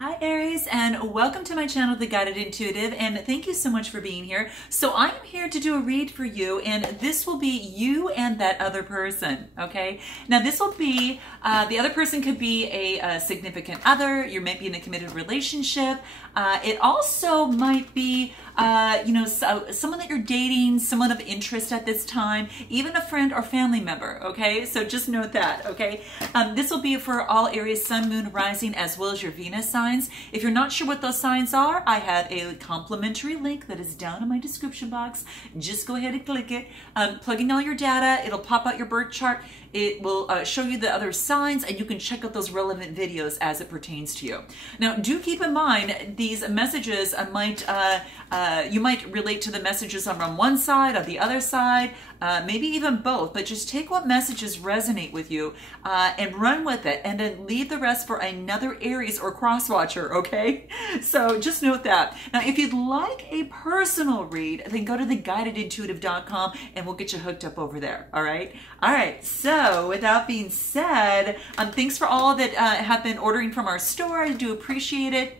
Hi Aries, and welcome to my channel, The Guided Intuitive, and thank you so much for being here. So I'm here to do a read for you, and this will be you and that other person, okay? Now this will be, the other person could be a significant other, you might be in a committed relationship. It also might be, someone that you're dating, someone of interest at this time, even a friend or family member, okay? So just note that, okay? This will be for all Aries, Sun, Moon, Rising, as well as your Venus signs. If you're not sure what those signs are, I have a complimentary link that is down in my description box. Just go ahead and click it. Plug in all your data. It'll pop out your birth chart. It will show you the other signs, and you can check out those relevant videos as it pertains to you. Now, do keep in mind these messages you might relate to the messages on one side, or the other side, maybe even both, but just take what messages resonate with you and run with it, and then leave the rest for another Aries or cross watcher, okay? So just note that. Now, if you'd like a personal read, then go to theguidedintuitive.com and we'll get you hooked up over there, all right? All right, so with that being said, thanks for all that have been ordering from our store. I do appreciate it.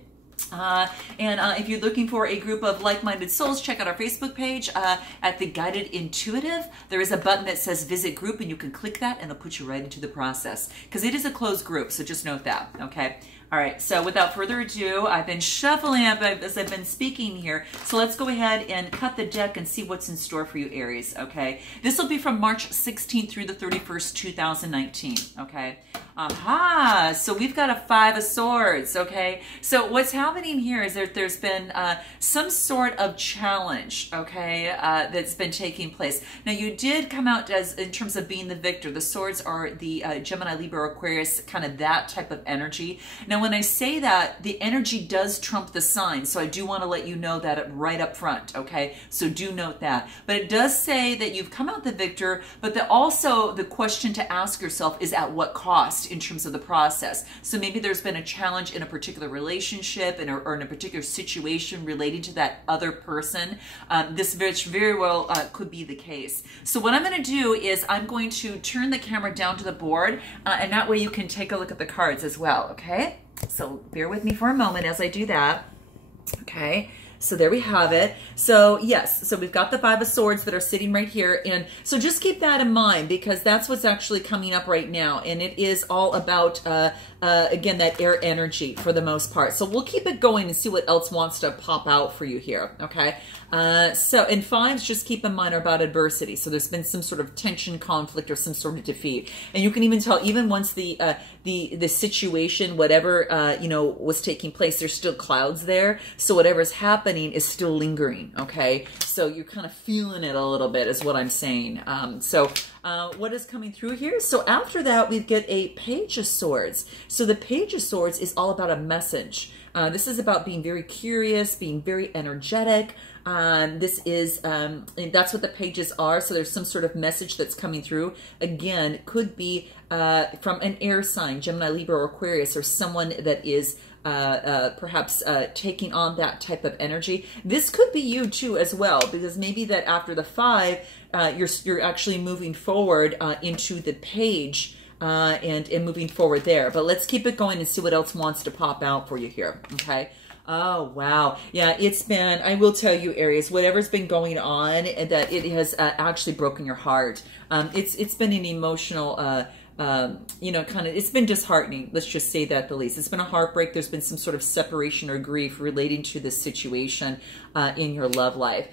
If you're looking for a group of like-minded souls, check out our Facebook page at The Guided Intuitive. There is a button that says Visit Group, and you can click that, and it'll put you right into the process, because it is a closed group, so just note that, okay? All right, so without further ado, I've been shuffling up as I've been speaking here. So let's go ahead and cut the deck and see what's in store for you, Aries, okay? This will be from March 16th through the 31st, 2019, okay? Aha, so we've got a Five of Swords, okay? So what's happening here is that there's been some sort of challenge, okay, that's been taking place. Now, you did come out as, in terms of being the victor. The swords are the Gemini, Libra, Aquarius, kind of that type of energy. Now, when I say that, the energy does trump the sign, so I do want to let you know that right up front, okay? So do note that. But it does say that you've come out the victor, but also the question to ask yourself is at what cost in terms of the process. So maybe there's been a challenge in a particular relationship or in a particular situation relating to that other person. This very well could be the case. So what I'm going to do is I'm going to turn the camera down to the board, and that way you can take a look at the cards as well, okay? So bear with me for a moment as I do that. Okay, so there we have it. So yes, so we've got the Five of Swords that are sitting right here. And so just keep that in mind, because that's what's actually coming up right now. And it is all about, again, that air energy for the most part. So we'll keep it going and see what else wants to pop out for you here, okay? So in fives, just keep in mind, are about adversity. So there's been some sort of tension, conflict, or some sort of defeat. And you can even tell, even once the situation, whatever, was taking place, there's still clouds there. So whatever's happening is still lingering, okay? So you're kind of feeling it a little bit is what I'm saying. What is coming through here? So after that, we get a Page of Swords. So the Page of Swords is all about a message. This is about being very curious, being very energetic. This is, that's what the pages are. So there's some sort of message that's coming through. Again, could be from an air sign, Gemini, Libra, or Aquarius, or someone that is perhaps taking on that type of energy. This could be you too as well, because maybe that after the Five, you're actually moving forward into the Page. And moving forward there. But let's keep it going and see what else wants to pop out for you here, okay? Oh, wow. Yeah, it's been, I will tell you, Aries, whatever's been going on, that it has actually broken your heart. It's been an emotional, it's been disheartening. Let's just say that the least. It's been a heartbreak. There's been some sort of separation or grief relating to this situation in your love life.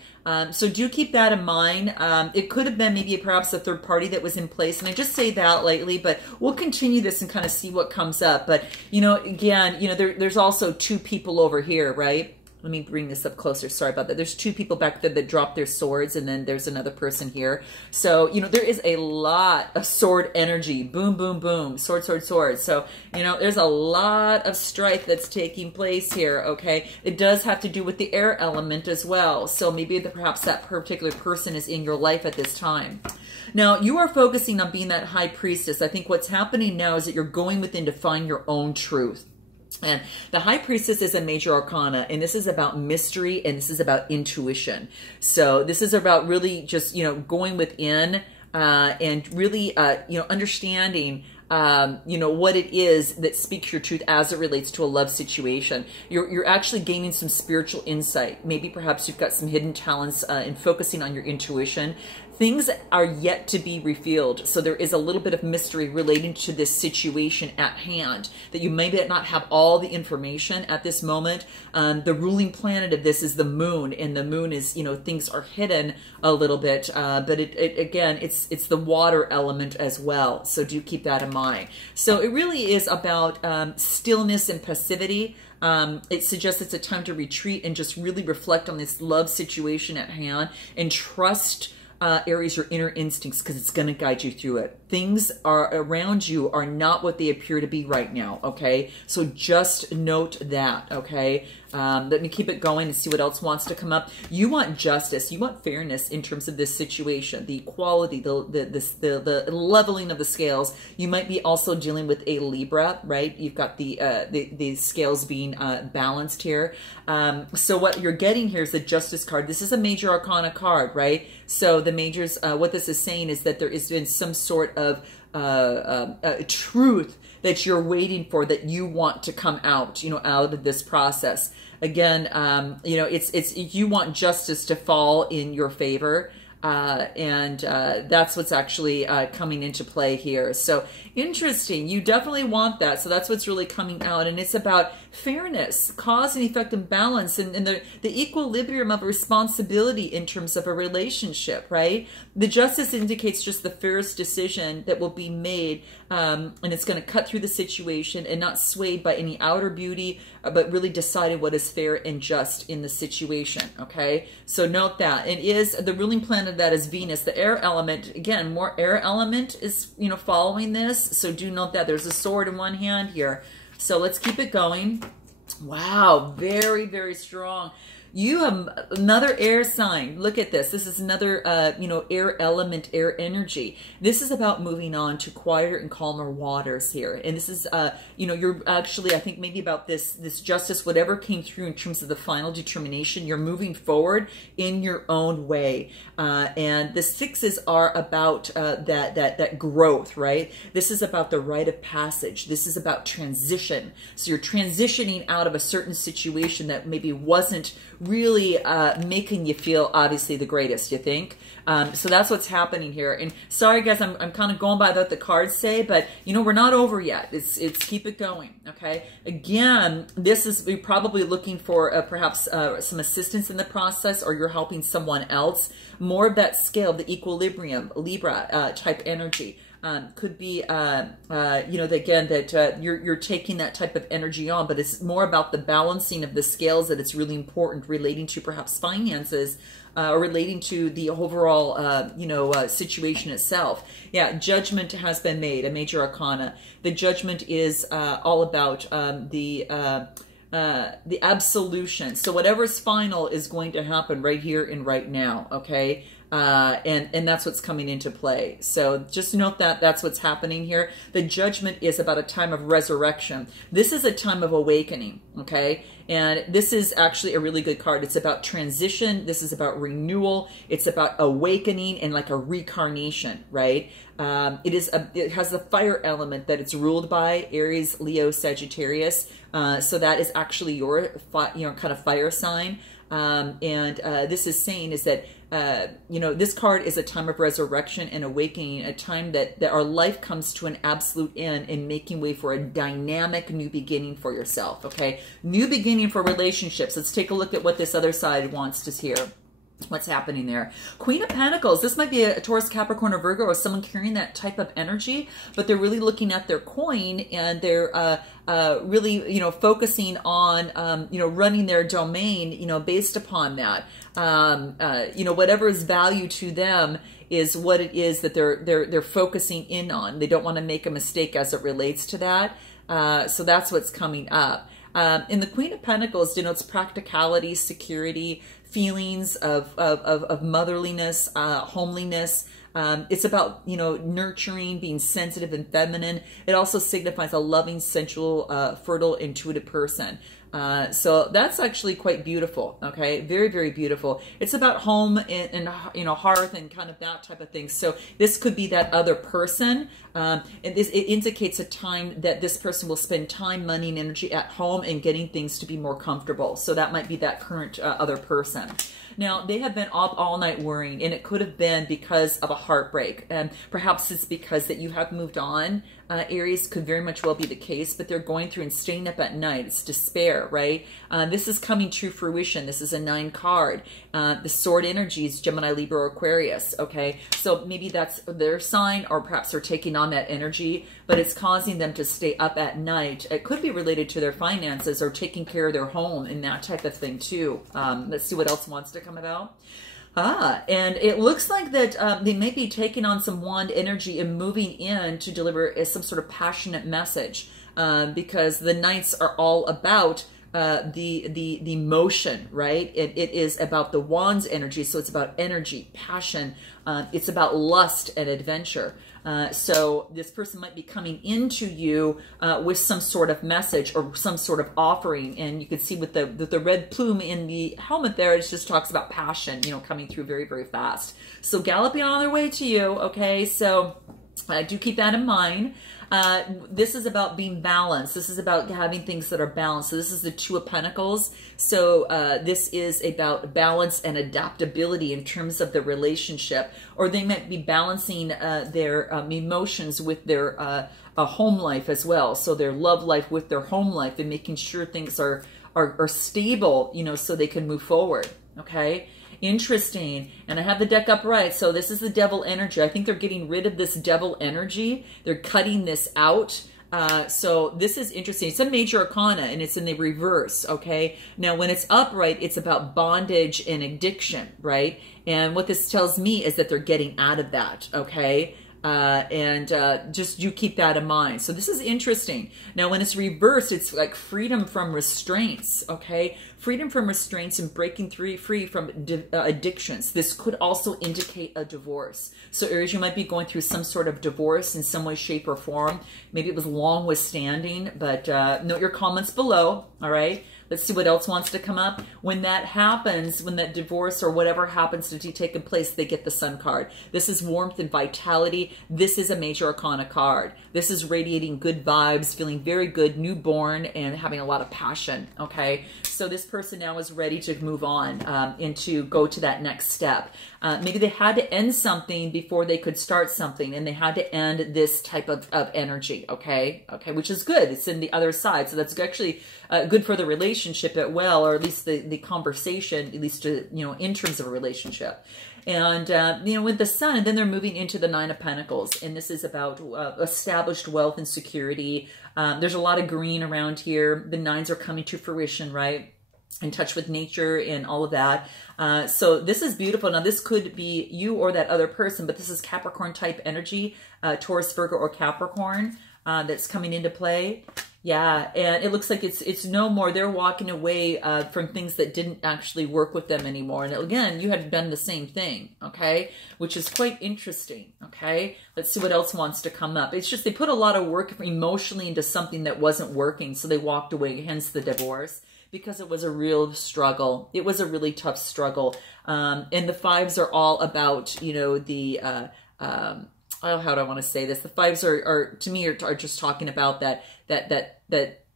So do keep that in mind. It could have been maybe perhaps a third party that was in place. And I just say that lightly, but we'll continue this and kind of see what comes up. But, again, there's also two people over here, right? Let me bring this up closer. Sorry about that. There's two people back there that dropped their swords, and then there's another person here. So, there is a lot of sword energy. Boom, boom, boom. Sword, sword, sword. So, there's a lot of strife that's taking place here, okay? It does have to do with the air element as well. So maybe perhaps that particular person is in your life at this time. Now, you are focusing on being that high priestess. I think what's happening now is that you're going within to find your own truth. And the High Priestess is a major arcana, and this is about mystery, and this is about intuition. So this is about really just, going within and really, understanding you know, what it is that speaks your truth as it relates to a love situation. You're actually gaining some spiritual insight. Maybe perhaps you've got some hidden talents in focusing on your intuition. Things are yet to be revealed. So there is a little bit of mystery relating to this situation at hand, that you may not have all the information at this moment. The ruling planet of this is the moon, and the moon is, you know, things are hidden a little bit, but again, it's the water element as well. So do keep that in mind. So it really is about stillness and passivity. It suggests it's a time to retreat and just really reflect on this love situation at hand and trust Aries, your inner instincts, because it's going to guide you through it. Things are around you are not what they appear to be right now, okay? So just note that, okay? Let me keep it going and see what else wants to come up. You want justice. You want fairness in terms of this situation, the equality, the leveling of the scales. You might be also dealing with a Libra, right? You've got the scales being balanced here. So what you're getting here is the Justice card. This is a major arcana card, right? So the majors, what this is saying is that there has been some sort of truth that you're waiting for, that you want to come out, you know, out of this process. Again, you know, you want justice to fall in your favor. And that's what's actually coming into play here. So interesting. You definitely want that. So that's what's really coming out. And it's about fairness, cause and effect and balance, and the equilibrium of responsibility in terms of a relationship, right? The justice indicates just the fairest decision that will be made, and it's going to cut through the situation and not swayed by any outer beauty, but really deciding what is fair and just in the situation, okay? So note that. It is the ruling planet that is Venus, the air element. Again, more air element is, you know, following this. So do note that there's a sword in one hand here. So let's keep it going. Wow, very, very strong. You have another air sign. Look at this. This is another, you know, air element, air energy. This is about moving on to quieter and calmer waters here. And this is, you know, you're actually, I think maybe about this justice, whatever came through in terms of the final determination, you're moving forward in your own way. And the sixes are about that growth, right? This is about the rite of passage. This is about transition. So you're transitioning out of a certain situation that maybe wasn't really making you feel obviously the greatest, you think? So that's what's happening here. And sorry guys, I'm kind of going by what the cards say, but you know, we're not over yet. It's keep it going, okay? Again, this is, we're probably looking for perhaps some assistance in the process, or you're helping someone else. More of that scale, the equilibrium, Libra type energy. Could be, you know, again, that you're taking that type of energy on, but it's more about the balancing of the scales, that it's really important relating to perhaps finances, or relating to the overall, you know, situation itself. Yeah, judgment has been made, a major arcana. The judgment is all about the absolution. So whatever's final is going to happen right here and right now, okay? And that's what's coming into play. So just note that that's what's happening here. The judgment is about a time of resurrection. This is a time of awakening, okay? And this is actually a really good card. It's about transition. This is about renewal. It's about awakening and like a reincarnation, right? It has the fire element that it's ruled by, Aries, Leo, Sagittarius. So that is actually your, you know, kind of fire sign. This is saying is that, you know, this card is a time of resurrection and awakening, a time that our life comes to an absolute end and making way for a dynamic new beginning for yourself, okay? New beginning for relationships. Let's take a look at what this other side wants to hear. What's happening there? Queen of Pentacles. This might be a Taurus, Capricorn, or Virgo, or someone carrying that type of energy, but they're really looking at their coin, and they're really, you know, focusing on, you know, running their domain, you know, based upon that. You know, whatever is value to them is what it is that they're focusing in on. They don't want to make a mistake as it relates to that. So that's what's coming up. And the Queen of Pentacles denotes practicality, security, feelings of motherliness, homeliness. It's about, you know, nurturing, being sensitive and feminine. It also signifies a loving, sensual, fertile, intuitive person. So that's actually quite beautiful. Okay, very, very beautiful. It's about home and you know, hearth and kind of that type of thing. So this could be that other person, and it indicates a time that this person will spend time, money, and energy at home and getting things to be more comfortable. So that might be that current other person. Now, they have been up all night worrying, and it could have been because of a heartbreak. And perhaps it's because that you have moved on. Aries, could very much well be the case, but they're going through and staying up at night. It's despair, right? This is coming to fruition. This is a 9 card. The sword energy is Gemini, Libra, or Aquarius, okay? So maybe that's their sign, or perhaps they're taking on that energy, but it's causing them to stay up at night. It could be related to their finances or taking care of their home and that type of thing too. Let's see what else wants to come about. And it looks like that they may be taking on some wand energy and moving in to deliver some sort of passionate message, because the Knights are all about the motion, right? It is about the Wands energy, so it's about energy, passion. It's about lust and adventure. So this person might be coming into you with some sort of message or some sort of offering. And you can see with the red plume in the helmet there, it just talks about passion, you know, coming through very, very fast. So galloping on their way to you, okay? So do keep that in mind. This is about being balanced. This is about having things that are balanced. So this is the 2 of Pentacles. So this is about balance and adaptability in terms of the relationship, or they might be balancing their emotions with their home life as well. So their love life with their home life, and making sure things are stable, you know, so they can move forward. Okay. Interesting. And I have the deck upright. So this is the devil energy. I think they're getting rid of this devil energy. They're cutting this out. So this is interesting. It's a major arcana and it's in the reverse. Okay. Now when it's upright, it's about bondage and addiction, right? And what this tells me is that they're getting out of that. Okay. Just you keep that in mind. So this is interesting. Now, when it's reversed, it's like freedom from restraints, okay? Freedom from restraints and breaking free from addictions. This could also indicate a divorce. So Aries, you might be going through some sort of divorce in some way, shape, or form. Maybe it was long withstanding, but note your comments below, all right? Let's see what else wants to come up. When that happens, when that divorce or whatever happens to be taking place, they get the Sun card. This is warmth and vitality. This is a major arcana card. This is radiating good vibes, feeling very good, newborn, and having a lot of passion, okay? So this person now is ready to move on and to go to that next step. Maybe they had to end something before they could start something, and they had to end this type of energy, okay? Okay, which is good. It's in the other side. So that's actually good for the relationship as well, or at least the conversation, at least, you know, in terms of a relationship. And, you know, with the Sun, and then they're moving into the 9 of Pentacles. And this is about established wealth and security. There's a lot of green around here. The 9s are coming to fruition, right? In touch with nature and all of that. So this is beautiful. Now, this could be you or that other person, but this is Capricorn type energy, Taurus, Virgo, or Capricorn that's coming into play. Yeah, and it looks like it's no more. They're walking away from things that didn't actually work with them anymore. And again, you had done the same thing, okay? Which is quite interesting, okay? Let's see what else wants to come up. It's just they put a lot of work emotionally into something that wasn't working, so they walked away, hence the divorce, because it was a real struggle. It was a really tough struggle. And the 5s are all about, you know, the... oh, how do I want to say this? The 5s are to me, are just talking about that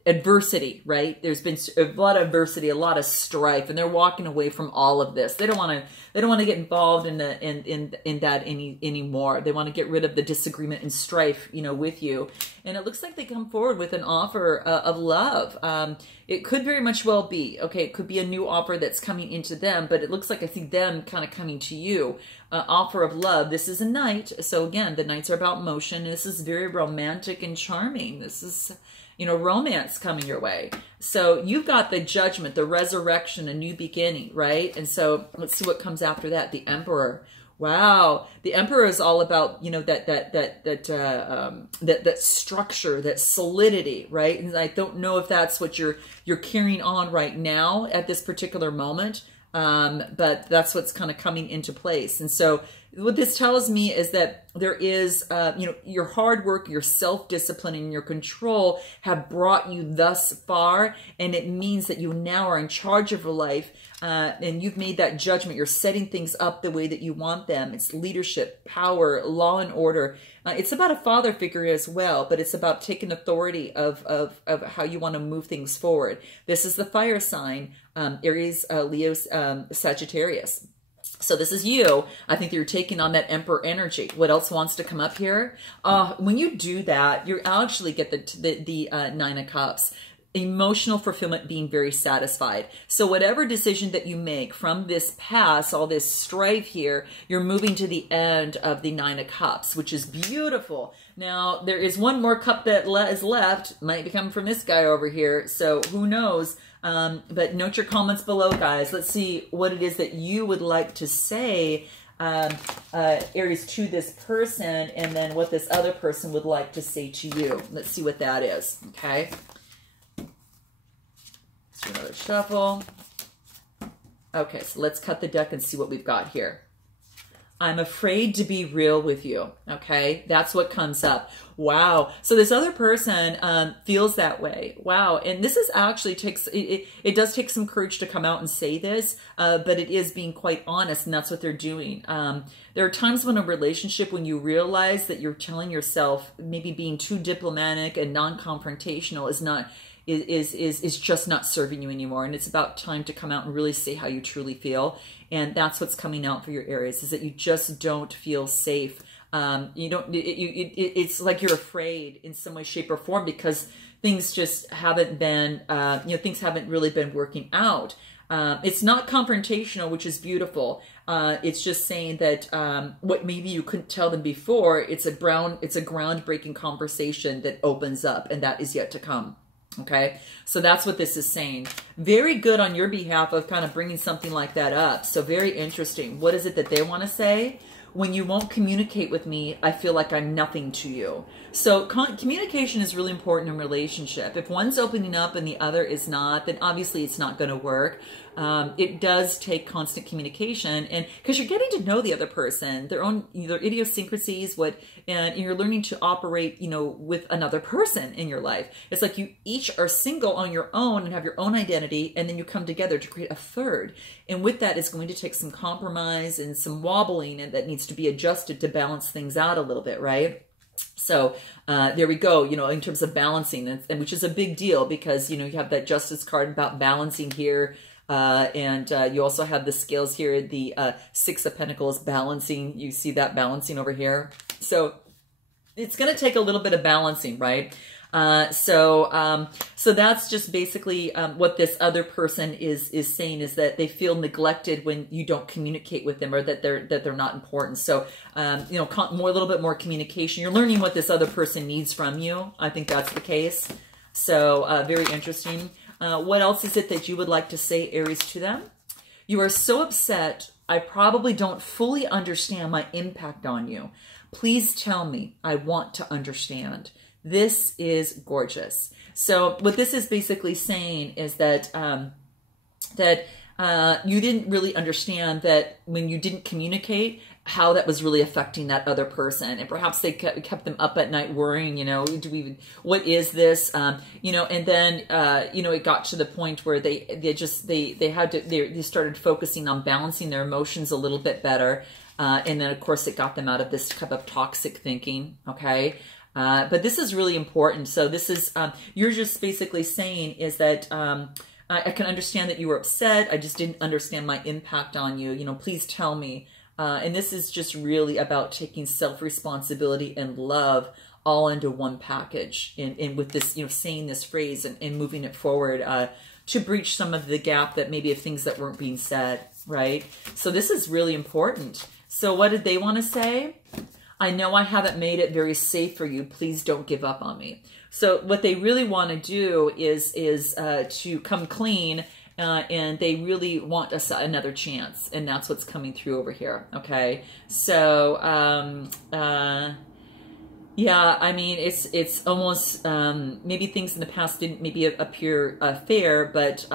adversity, right? There's been a lot of adversity, a lot of strife, and they're walking away from all of this. They don't want to get involved in that anymore. They want to get rid of the disagreement and strife, you know, with you. And it looks like they come forward with an offer of love. It could very much well be, okay, it could be a new offer that's coming into them, but it looks like I see them kind of coming to you. Offer of love. This is a Knight. So again, the Knights are about motion. This is very romantic and charming. This is, you know, romance coming your way. So you've got the Judgment, the resurrection, a new beginning, right? And so let's see what comes after that. The Emperor. Wow, the Emperor is all about, you know, that structure, that solidity, right? And I don't know if that's what you're carrying on right now at this particular moment, but that's what's kind of coming into place. And so what this tells me is that there is, you know, your hard work, your self-discipline, and your control have brought you thus far. And it means that you now are in charge of your life. And you've made that judgment. You're setting things up the way that you want them. It's leadership, power, law and order. It's about a father figure as well, but it's about taking authority of how you want to move things forward. This is the fire sign, Aries, Leo, Sagittarius. So this is you. I think you're taking on that Emperor energy. What else wants to come up here? When you do that, you actually get the Nine of Cups. Emotional fulfillment, being very satisfied. So whatever decision that you make from this past, all this strife here, you're moving to the end of the Nine of Cups, which is beautiful. Now, there is one more cup that is left. Might be coming from this guy over here. So who knows? But note your comments below, guys. Let's see what it is that you would like to say, Aries, to this person, and then what this other person would like to say to you. Let's see what that is, okay? Let's do another shuffle. Okay, so let's cut the deck and see what we've got here. I'm afraid to be real with you. Okay, that's what comes up. Wow. So this other person feels that way. Wow. And this is actually it does take some courage to come out and say this, but it is being quite honest, and that's what they're doing. There are times when a relationship, when you realize that you're telling yourself maybe being too diplomatic and non-confrontational is just not serving you anymore. And it's about time to come out and really say how you truly feel. And that's what's coming out for your Aries, is that you just don't feel safe. It's like you're afraid in some way, shape, or form, because things just haven't been, things haven't really been working out. It's not confrontational, which is beautiful. It's just saying that what maybe you couldn't tell them before, it's a groundbreaking conversation that opens up, and that is yet to come. Okay, so that's what this is saying. Very good on your behalf of kind of bringing something like that up. So very interesting. What is it that they want to say? When you won't communicate with me, I feel like I'm nothing to you. So communication is really important in a relationship. If one's opening up and the other is not, then obviously it's not going to work. It does take constant communication, and because you're getting to know the other person, their idiosyncrasies, and you're learning to operate, with another person in your life. It's like you each are single on your own and have your own identity, and then you come together to create a third. And with that is going to take some compromise and some wobbling, and that needs to be adjusted to balance things out a little bit, right? So there we go, in terms of balancing, and which is a big deal, because, you have that Justice card about balancing here. And you also have the scales here, the Six of Pentacles balancing. You see that balancing over here. So it's going to take a little bit of balancing, right? So that's just basically what this other person is saying, is that they feel neglected when you don't communicate with them, or that they're not important. So a little bit more communication. You're learning what this other person needs from you. I think that's the case. So very interesting. What else is it that you would like to say, Aries, to them? You are so upset. I probably don't fully understand my impact on you. Please tell me. I want to understand. This is gorgeous. So what this is basically saying is that you didn't really understand that when you didn't communicate, how that was really affecting that other person. And perhaps they kept them up at night worrying, what is this? And then, it got to the point where they started focusing on balancing their emotions a little bit better. And then of course it got them out of this type of toxic thinking. Okay. But this is really important. So this is, you're just basically saying is that, I can understand that you were upset. I just didn't understand my impact on you. Please tell me. And this is just really about taking self-responsibility and love all into one package. And with this, saying this phrase and moving it forward to breach some of the gap that maybe of things that weren't being said, right? So this is really important. So what did they want to say? I know I haven't made it very safe for you. Please don't give up on me. So what they really want to do is to come clean. And they really want another chance, and that's what's coming through over here. Okay, so yeah, I mean it's almost maybe things in the past didn't maybe appear fair, but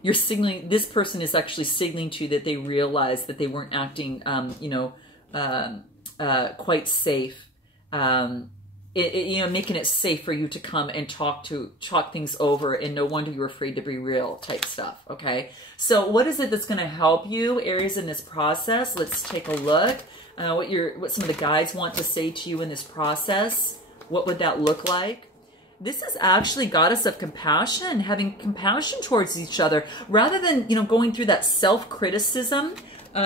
you're signaling, this person is actually signaling to you that they realize that they weren't acting quite safe. You know, making it safe for you to come and talk things over, and no wonder you're afraid to be real type stuff. Okay, so what is it that's going to help you, Aries, in this process? Let's take a look. What some of the guides want to say to you in this process. What would that look like? This is actually goddess of compassion, having compassion towards each other, rather than, you know, going through that self-criticism.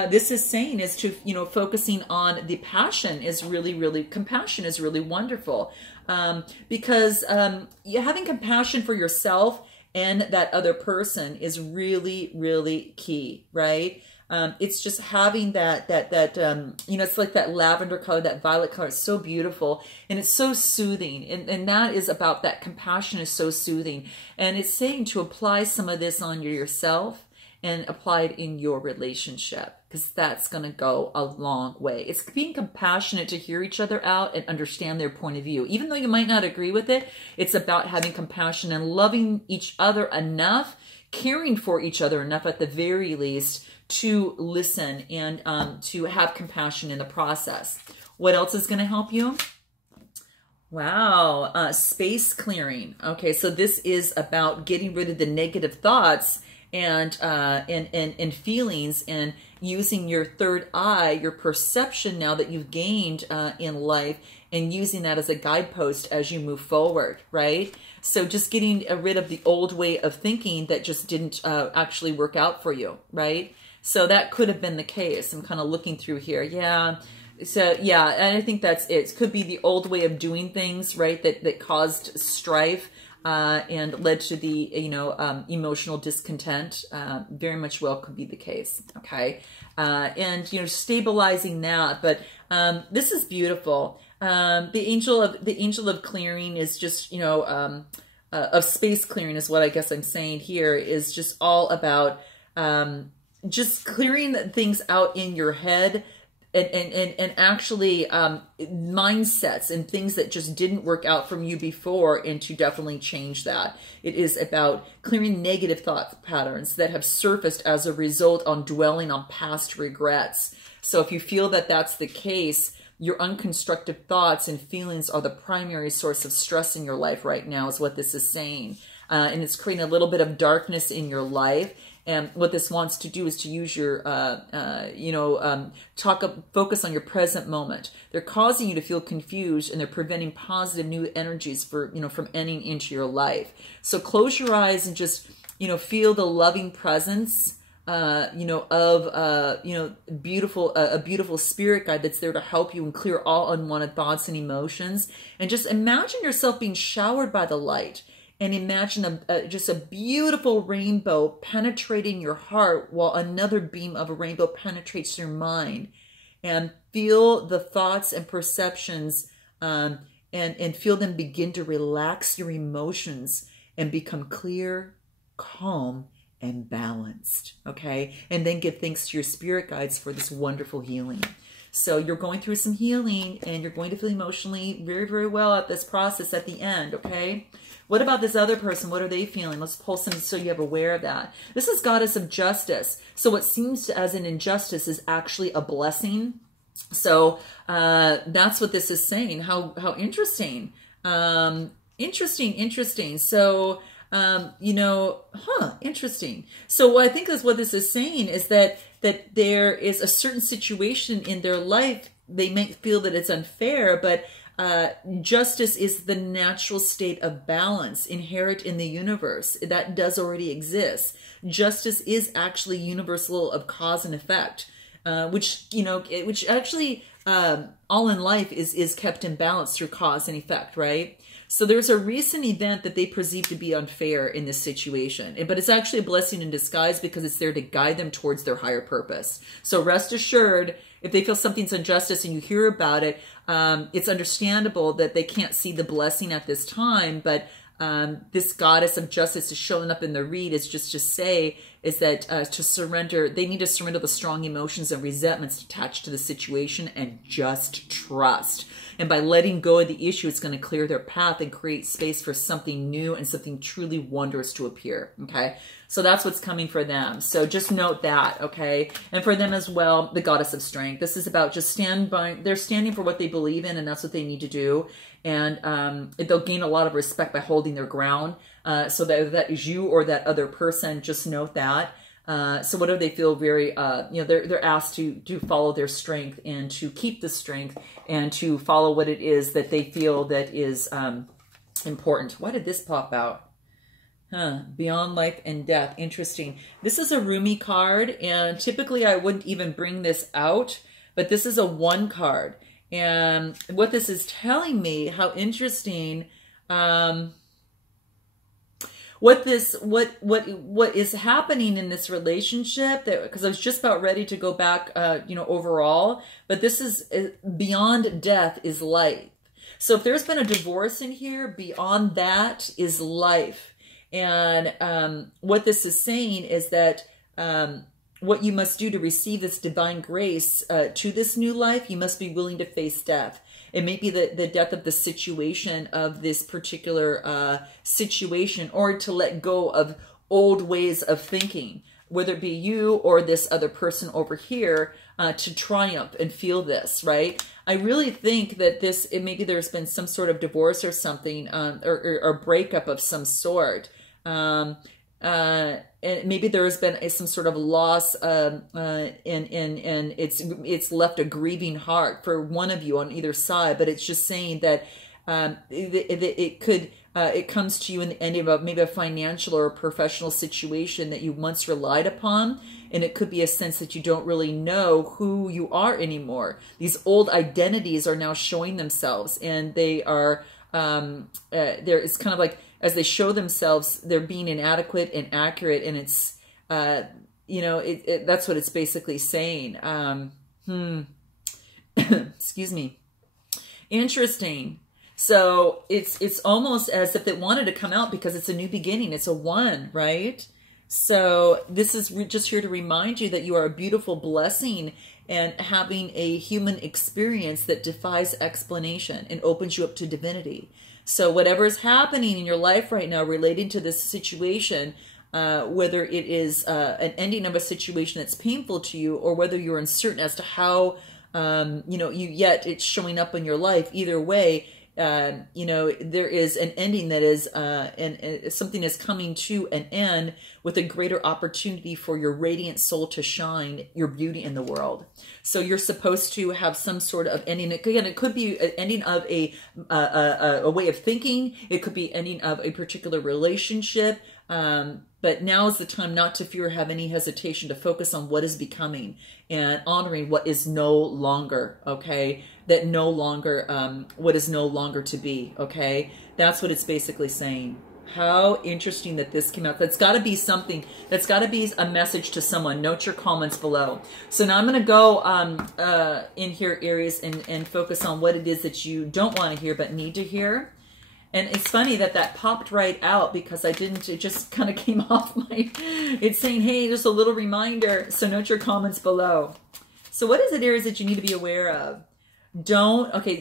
This is saying is to, you know, focusing on the passion is really, compassion is really wonderful. Because having compassion for yourself and that other person is really key, right? It's just having that you know, it's like that lavender color, that violet color. It's so beautiful and it's so soothing. And that is about that compassion is so soothing. And it's saying to apply some of this on yourself and apply it in your relationship, because that's going to go a long way. It's being compassionate to hear each other out and understand their point of view. Even though you might not agree with it, it's about having compassion and loving each other enough, caring for each other enough at the very least, to listen and to have compassion in the process. What else is going to help you? Wow, space clearing. Okay, so this is about getting rid of the negative thoughts and feelings, and using your third eye, your perception now that you've gained in life, and using that as a guidepost as you move forward, right? So just getting rid of the old way of thinking that just didn't actually work out for you, right? So that could have been the case. I'm kind of looking through here. Yeah. So yeah, and I think that's it. It could be the old way of doing things, right? That caused strife and led to the, you know, emotional discontent. Very much well could be the case. Okay. And, you know, stabilizing that. But this is beautiful. The angel of clearing is just, you know, of space clearing is what I guess I'm saying here, is just all about just clearing things out in your head, and actually mindsets and things that just didn't work out from you before, and to definitely change that. It is about clearing negative thought patterns that have surfaced as a result on dwelling on past regrets. So if you feel that that's the case, your unconstructive thoughts and feelings are the primary source of stress in your life right now, is what this is saying. And it's creating a little bit of darkness in your life. And what this wants to do is to use your, you know, focus on your present moment. They're causing you to feel confused, and they're preventing positive new energies for, you know, from entering into your life. So close your eyes and just, you know, feel the loving presence, you know, of, you know, a beautiful spirit guide that's there to help you and clear all unwanted thoughts and emotions. And just imagine yourself being showered by the light. And imagine just a beautiful rainbow penetrating your heart, while another beam of a rainbow penetrates your mind. And feel the thoughts and perceptions, and feel them begin to relax your emotions and become clear, calm, and balanced. Okay? And then give thanks to your spirit guides for this wonderful healing. So you're going through some healing, and you're going to feel emotionally very well at this process at the end. Okay? What about this other person? What are they feeling? Let's pull some so you have aware of that. This is goddess of justice. So what seems as an injustice is actually a blessing. So that's what this is saying. How interesting. Interesting. So, you know, interesting. So what I think is what this is saying is that there is a certain situation in their life. They might feel that it's unfair, but justice is the natural state of balance inherent in the universe. That does already exist. Justice is actually universal of cause and effect, which, you know, which actually all in life is kept in balance through cause and effect, right? So there's a recent event that they perceive to be unfair in this situation, but it's actually a blessing in disguise, because it's there to guide them towards their higher purpose. So rest assured, if they feel something's injustice and you hear about it, it's understandable that they can't see the blessing at this time, but this goddess of justice is showing up in the read is just to say is that to surrender, they need to surrender the strong emotions and resentments attached to the situation and just trust. And by letting go of the issue, it's going to clear their path and create space for something new and something truly wondrous to appear. Okay. So that's what's coming for them. So just note that, okay? And for them as well, the goddess of strength. This is about just they're standing for what they believe in, and that's what they need to do. And they'll gain a lot of respect by holding their ground. So that is you or that other person, just note that. So whatever they feel very, they're asked to follow their strength and to keep the strength and to follow what it is that they feel that is important. Why did this pop out? Beyond life and death. Interesting. This is a Rumi card, and typically I wouldn't even bring this out, but this is a 1 card. And what this is telling me, how interesting, what is happening in this relationship, that because I was just about ready to go back, overall, but this is beyond death is life. So if there's been a divorce in here, beyond that is life. And what this is saying is that what you must do to receive this divine grace to this new life, you must be willing to face death. It may be the death of the situation of this particular situation, or to let go of old ways of thinking, whether it be you or this other person over here, to triumph and feel this, right? I really think that maybe there's been some sort of divorce or something, or breakup of some sort. And maybe there has been some sort of loss, and it's left a grieving heart for one of you on either side. But it's just saying that it comes to you in the ending of maybe a financial or a professional situation that you once relied upon, and it could be a sense that you don't really know who you are anymore. These old identities are now showing themselves, and they are it's kind of like, as they show themselves, they're being inadequate and accurate, and it's, that's what it's basically saying. Excuse me. Interesting. So it's almost as if it wanted to come out because it's a new beginning. It's a 1, right? So this is just here to remind you that you are a beautiful blessing and having a human experience that defies explanation and opens you up to divinity. So whatever is happening in your life right now relating to this situation, whether it is an ending of a situation that's painful to you, or whether you're uncertain as to how, yet it's showing up in your life, either way, there is an ending that is, and something is coming to an end with a greater opportunity for your radiant soul to shine, your beauty in the world. So you're supposed to have some sort of ending. Again, it could be an ending of a way of thinking. It could be ending of a particular relationship. But now is the time not to fear or have any hesitation, to focus on what is becoming and honoring what is no longer, okay? That no longer, what is no longer to be, okay? That's what it's basically saying. How interesting that this came out. That's got to be something. That's got to be a message to someone. Note your comments below. So now I'm going to go in here, Aries, and focus on what it is that you don't want to hear but need to hear. And it's funny that popped right out because I didn't, it just kind of came off my, it's saying, hey, just a little reminder. So note your comments below. So what is it, Aries, that you need to be aware of?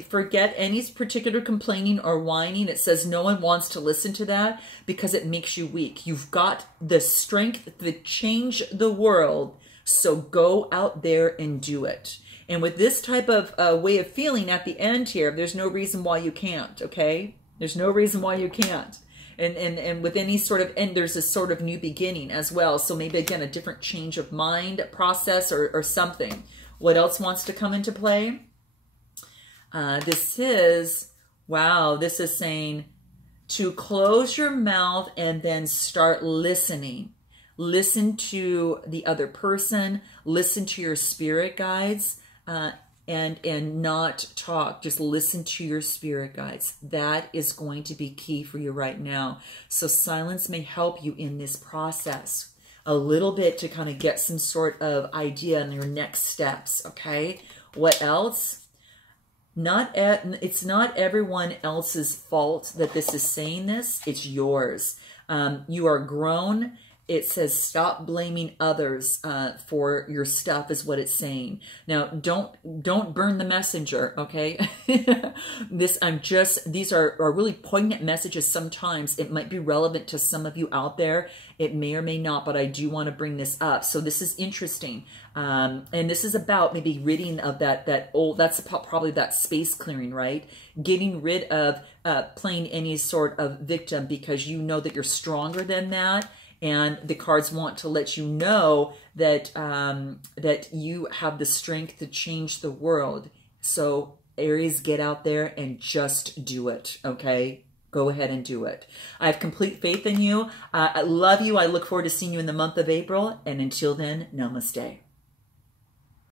Forget any particular complaining or whining. It says no one wants to listen to that because it makes you weak. You've got the strength to change the world. So go out there and do it. And with this type of way of feeling at the end here, there's no reason why you can't, okay? There's no reason why you can't. And with any sort of end, there's a sort of new beginning as well. So maybe, again, a different change of mind process or something. What else wants to come into play? This is saying to close your mouth and then start listening. Listen to the other person. Listen to your spirit guides. And not talk. Just listen to your spirit guides. That is going to be key for you right now. So silence may help you in this process a little bit to kind of get some sort of idea on your next steps, okay? What else? It's not everyone else's fault that this is saying this. It's yours. You are grown it says stop blaming others for your stuff is what it's saying. Now, don't burn the messenger, okay? These are really poignant messages. Sometimes it might be relevant to some of you out there. It may or may not, but I do want to bring this up. So this is interesting. And this is about maybe ridding of that old, that's probably that space clearing, right? Getting rid of playing any sort of victim because you know that you're stronger than that. And the cards want to let you know that that you have the strength to change the world. So Aries, get out there and just do it, okay? Go ahead and do it. I have complete faith in you. I love you. I look forward to seeing you in the month of April. And until then, namaste.